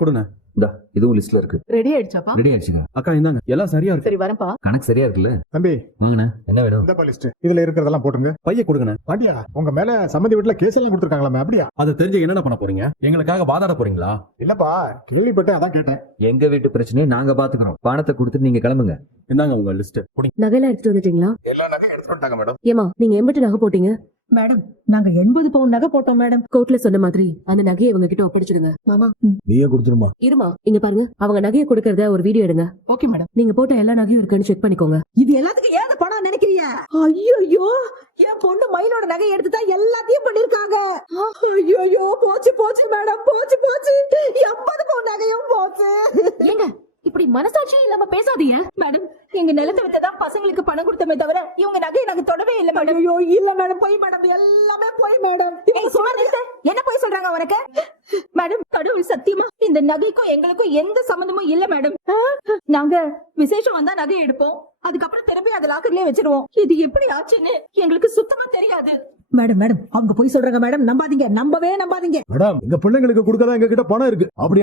கொடுங்க. இந்தா இதுவும் லிஸ்ட்ல இருக்கு. ரெடி ஆயிடுச்சாப்பா? ரெடி ஆயிடுச்சுங்க. அக்கா இந்தாங்க, எல்லாம் சரியா இருக்கு. சரி வரேன்ப்பா. கணக்கு சரியா இருக்குல்ல தம்பி? வாங்கண்ணே, என்ன வேணும்? இந்த லிஸ்ட் இதுல இருக்கிறதெல்லாம் போட்டுங்க. பைய கொடுங்கண்ணே. பாண்டியா, உங்க மேல சம்மந்தி வீட்டுல கேஸ் எல்லாம் கொடுத்துருக்காங்களாமே, அப்படியா? அதை தெரிஞ்சு என்னென்ன பண்ண போறீங்க? எங்களுக்காக வாதாட போறீங்களா? இல்லப்பா, கேள்விப்பட்டேன், அதான் கேட்டேன். எங்க வீட்டு பிரச்சனையை நாங்க பாத்துக்கிறோம். பணத்தை கொடுத்துட்டு நீங்க கிளம்புங்க. இந்தாங்க உங்க லிஸ்ட். நகைலாம் எடுத்துட்டு வந்துட்டீங்களா? எல்லா நகையும் எடுத்துட்டு வந்துட்டாங்க மேடம். ஏமா நீங்க எம்பிட்டு நகை போட்டீங்க? மேடம் நாங்க 80 பவுன் நகை போட்டோம் மேடம். கோர்ட்ல சொன்ன மாதிரி அந்த நகையை இவங்க கிட்ட ஒப்படைச்சிடுங்க. மாமா நீயே கொடுத்துருமா? இருமா, இங்க பாருங்க, அவங்க நகையை கொடுக்கறத ஒரு வீடியோ எடுங்க. Okay madam. நீங்க போட்ட எல்லா நகையும் இருக்கான்னு செக் பண்ணிக்கோங்க. இது எல்லாத்துக்கும் ஏன் பணம் நினைக்கிறீங்க? ஐயோ என் பொண்ணு மயிலோட நகை எடுத்துட்டா எல்லாத்தையும் பண்ணிருக்காங்க. ஐயோ போச்சு போச்சு மேடம், போச்சு போச்சு. 80 பவுன் நகையும் போச்சு. ஏங்க இப்படி மனசாட்சி இல்லாம பேசாதீங்க. மேடம் எங்க நிலத்தை வித்ததான் பசங்களுக்கு பணம் கொடுத்தமே தவிர இவங்க நகையை நாங்க தொடவே இல்லை மேடம். ஐயோ இல்ல மேடம், போய் மேடம், எல்லாமே போய் மேடம். என்ன போய் சொல்றாங்க உனக்கு? மேடம் கடவுள் சத்தியமா இந்த நகைக்கும் எங்களுக்கும் எந்த சம்பந்தமும் இல்ல மேடம். நாங்க விசேஷம் வந்தா நகை எடுப்போம், அதுக்கப்புறம் திருப்பி அதை லாக்கர்லயே வச்சிருவோம். இது எப்படி ஆச்சுன்னு எங்களுக்கு சுத்தமா தெரியாது. மேடம் மேடம் அவங்க போய் சொல்றாங்க மேடம், நம்பாதீங்க, நம்பவே நம்பாதீங்க மேடம், எங்க பிள்ளைங்களுக்கு கொடுக்கதான் எங்க கிட்ட பணம் இருக்கு. அப்படி